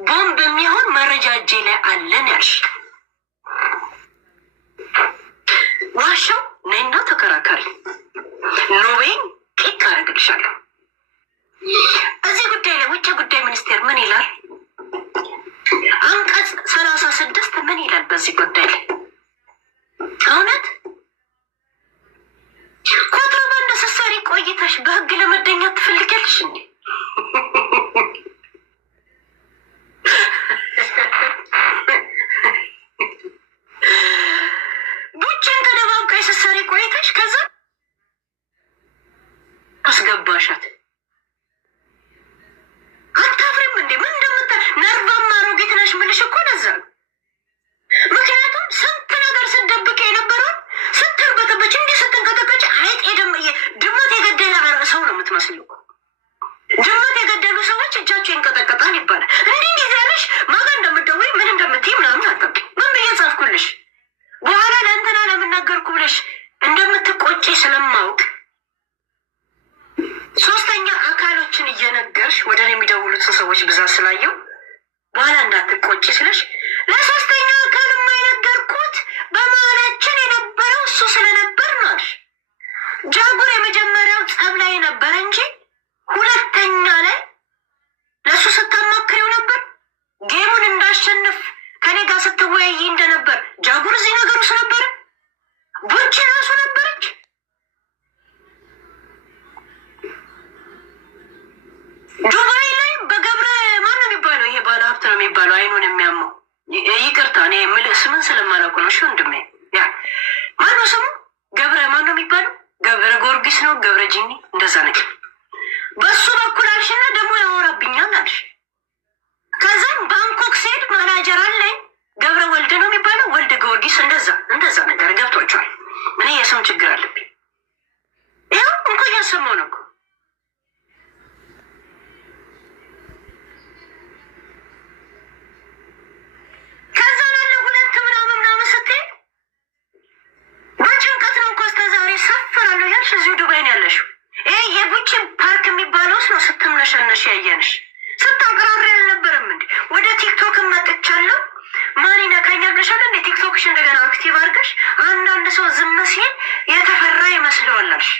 ቦምብ የሚሆን መረጃ እጄ ላይ አለን ያልሽ ዋሻው ነይና ተከራካሪ ኖቤን ኬክ አደርግልሻለሁ። እዚህ ጉዳይ ላይ ውጭ ጉዳይ ሚኒስቴር ምን ይላል? አንቀጽ 36 ምን ይላል በዚህ ጉዳይ ላይ? እውነት ኮንትሮባንድ ስትሰሪ ቆይተሽ በህግ ለመደኛት ትፈልጊያለሽ እንዴ? ቡችን ከደባብቃይ ስትሰሪ ቆይተሽ ከዛ አስገባሻት። አታፍሪም እንዴ? ምን እንደምታ ነርቫማ አሮጌት ነሽ ምልሽ እኮ ለዛ ነው። ምክንያቱም ስንት ነገር ስትደብቅ የነበረውን ስትርበተበች እንዲህ ስትንቀጠቀጭ አይጥ ድመት የገደለ ሰው ነው የምትመስለው። ድመት የገደሉ ሰዎች እጃቸው ይንቀጠቀጣል ይባላል። እንዲህ ያለሽ ማጋ እንደምትደውይ ምን እንደምትይ ምናምን አታውቂ። ምን ብዬ ጻፍኩልሽ? በኋላ ለእንትና ለምናገርኩ ብለሽ እንደምትቆጪ ስለማውቅ ሶስተኛ አካሎችን እየነገርሽ ወደ እኔ የሚደውሉትን ሰዎች ብዛት ስላየው በኋላ እንዳትቆጪ ስለሽ ለሶስተኛ አካል የማይነገርኩት በመሀላችን የነበረው እሱ ስለነበር ነው። ጃጉር የመጀመሪያው ጸብ ላይ ነበር እንጂ ሁለተኛ ላይ ለእሱ ስታማክሬው ነበር። ጌሙን እንዳሸንፍ ከኔ ጋር ስትወያይ እንደነበር ጃጉር እዚህ ነገር ውስጥ ነበር። ቡቺ ራሱ ነበረች። ዱባይ ላይ በገብረ ማን ነው የሚባለው? ይሄ ባለ ሀብት ነው የሚባለው አይኑን የሚያመው ይቅርታ እኔ ስምን ስለማላውቅ ነው። እሺ ወንድሜ ያ ማነው ስሙ? ገብረ ማን ነው የሚባለው? ገብረ ጊዮርጊስ ነው ገብረ ጂኒ እንደዛ ነገር። በሱ በኩል አልሽና ደግሞ ያወራብኛል አልሽ። ከዛም ባንኮክ ስሄድ ማናጀር አለኝ ገብረ ወልድ ነው የሚባለው ወልድ ጊዮርጊስ እንደዛ ነገር ገብቷቸዋል። እኔ የስም ችግር አለብኝ። ያው እንኳ እያሰማው ነው እኮ እዚሁ ዱባይ ነው ያለሽው። ይሄ የቡቺን ፓርክ የሚባለው ነው ስትምነሸነሽ ያየንሽ። ስታቅራሪ አልነበረም እንዴ? ወደ ቲክቶክ መጥቻለሁ ማን ይነካኛል ብለሻል እንዴ? ቲክቶክሽ እንደገና አክቲቭ አድርገሽ አንዳንድ ሰው ዝም ሲል የተፈራ ይመስለዋል አልሽ።